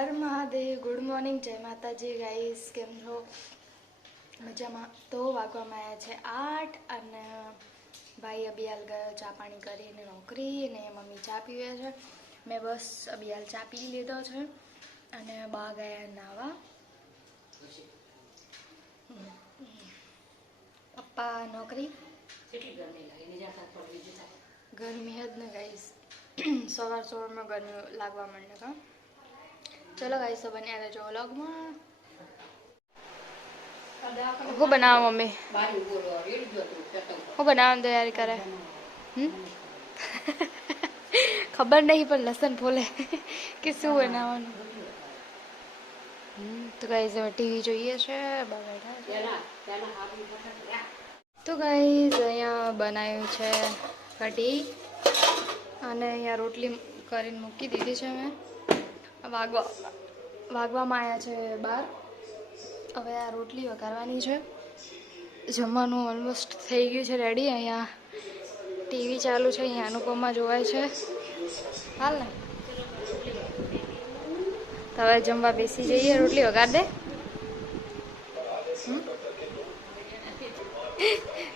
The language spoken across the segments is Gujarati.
હર મહાદેવ. ગુડ મોર્નિંગ, જય માતાજી ગાઈસ. કેમ છો? મજામાં? તો વાગવામાં આવ્યા છે 8 અને ભાઈ અબિયાલ ગયો ચા પાણી કરીને નોકરી, અને મમ્મી ચા પીવે છે. મેં બસ અબિયાલ ચા પી લીધો છે અને બા ગયા નાવા. પપ્પા નોકરી. ગરમી જ ને ગાઈસ, સવારમાં ગરમી લાગવા માંડે કા. ચલો ગાઈસ, તો બન્યા રહેજો વ્લોગમાં. શું બનાવો મમ્મી? શું બનાવવાની તૈયારી કરે? ખબર નહીં પણ લસણ ફોલે કે શું બનાવવાનું. તો ગાઈસ હવે ટીવી જોઈએ છે. તો ગાઈસ અહીંયા બનાવ્યું છે કઢી અને અહીંયા રોટલી કરીને મૂકી દીધી છે. મેં વાગવામાં આવ્યા છે 12. હવે આ રોટલી વઘારવાની છે. જમવાનું ઓલમોસ્ટ થઈ ગયું છે રેડી. અહીંયા ટીવી ચાલુ છે, અહીંયા અનુપમા જોવાય છે. હાલ ને હવે જમવા બેસી જઈએ. રોટલી વઘાર દે.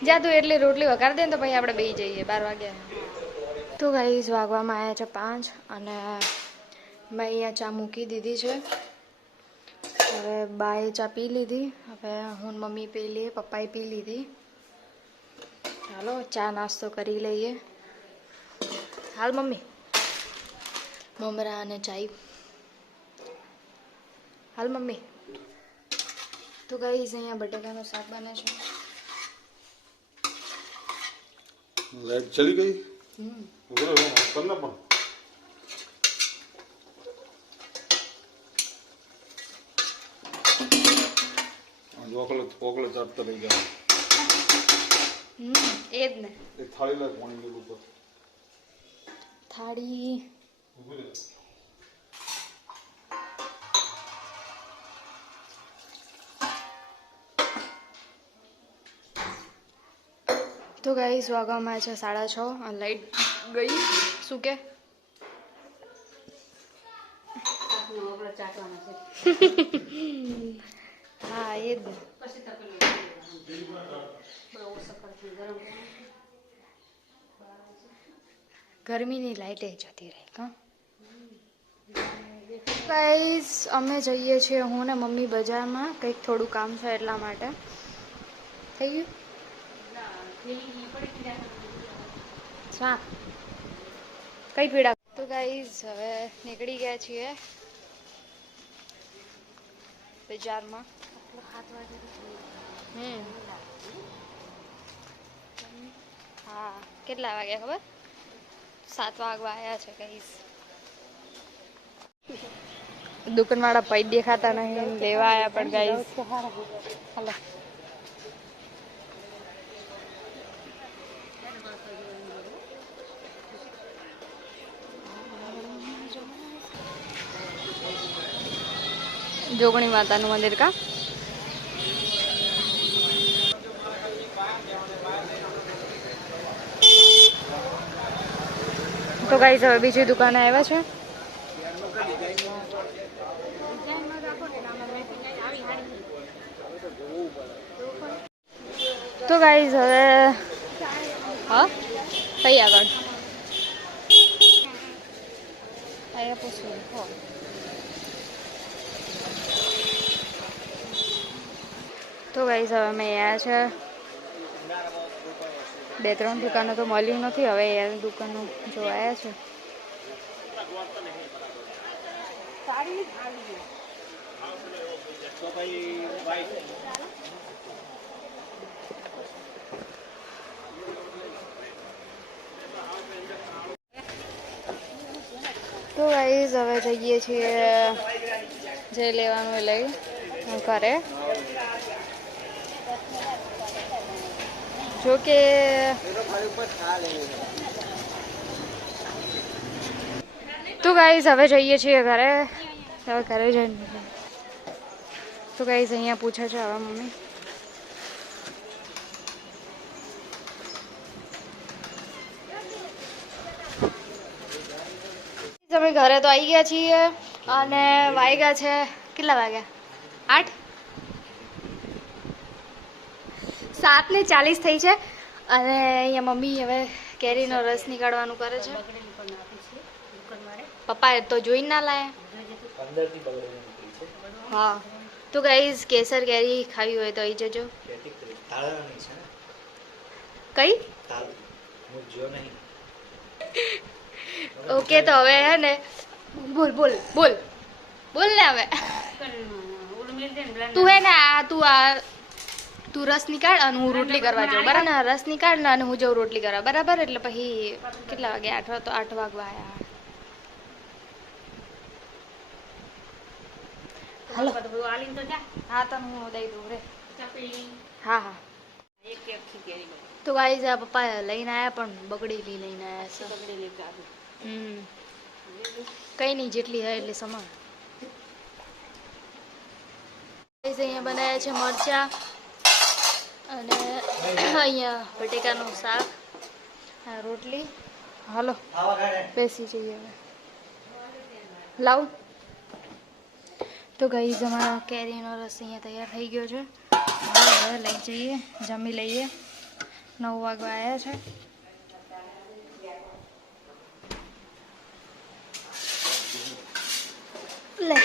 જા તું એટલે રોટલી વઘાર દે ને તો પછી આપણે બેસી જઈએ. 12 વાગ્યા. તો ગાઈસ વાગવામાં આવ્યા છે 5 અને મેં અહીંયા ચા મૂકી દીધી છે. હવે બાએ ચા પી લીધી. હવે હું મમ્મી પી લઈએ, પપ્પાએ પી લીધી. ચાલો ચા નાસ્તો કરી લઈએ. હાલ મમ્મી, મમરા અને ચાય. હાલ મમ્મી. તો ગાઈસ અહીંયા બટેકાનું શાક બને છે. લાઈટ ચલી ગઈ. પણ ઓકલે ચાટતા રહી ગયા. એ જ ને. એક થાળી લાગ પાણી ગયું ઉપર. થાળી તો ગાઈસ વાગવામાં છે 6:30 અને લાઈટ ગઈ. શું કે હા એ જ. ગરમીની લાઈટે જતી રહી કા. ગાઈસ અમે જઈએ છીએ, હું ને મમ્મી બજારમાં. કંઈક થોડું કામ છે એટલા માટે. થઈ ગયું શા કઈ પીડા. તો ગાઈસ હવે નીકળી ગયા છીએ બજારમાં. હા કેટલા વાગ્યા ખબર? 7 વાગવા આવ્યા છે ગાઈસ. દુકાનવાળા પૈ દેખાતા નહીં, લેવા આવ્યા પણ ગાઈસ. હાલો જોગણી માતાનું મંદિર કા. તો ગાઈસ હવે બીજી દુકાને આવ્યા છે. તો ગાઈસ હવે હા કઈ આગળ અહીંયા પૂછ્યું. તો ગાઈસ હવે અમે આવ્યા છે 2-3 દુકાનો તો મળ્યું નથી. હવે એ દુકાનો જોવાયા છે. તો ગાઈસ હવે જઈએ છીએ, જે લેવાનું એ લઈ ઘરે. જો કે તો ગાઈસ હવે જઈએ છીએ ઘરે. હવે ઘરે જઈને તો ગાઈસ અહીંયા પૂછે છે હવે મમ્મી. અમે ઘરે તો આવી ગયા છીએ અને વાગ્યા છે કેટલા વાગ્યા 8:07:40 થઈ છે અને અહીંયા મમ્મી હવે કેરીનો રસ નીકાળવાનું કરે છે. પપ્પાએ તો જોઈને ના લાયા. હા તો ગાઈઝ કેસર કેરી ખાવી હોય તો આવી જજો. કઈ ઓકે તો હવે હે ને બોલ બોલ બોલ બોલ ને હવે તું હે ને તું રસ નીકાળ અને હું રોટલી કરવા જાઉં બરાબર ને. રસ નીકાળ ને અને હું જાઉં રોટલી કરવા બરાબર. એટલે પછી કેટલા વાગે 8 વાગવા આવ્યા. હાલો હા તો હું દઈ દઉં રે. હા હા તો ગાઈઝ આ પપ્પા લઈને આવ્યા પણ બગડેલી લઈને આવ્યા છે. કઈ નહીં જેટલી હોય એટલી સમાન. અહીંયા બનાવ્યા છે મરચા અને અહીંયા બટેકાનું શાક, રોટલી. હાલો બેસી જઈએ હવે. લાવ તો ગાઈઝ અમારા કેરીનો રસ અહીંયા તૈયાર થઈ ગયો છે. હવે લઈ જઈએ જમી લઈએ. 9 વાગવા આવ્યા છે. લે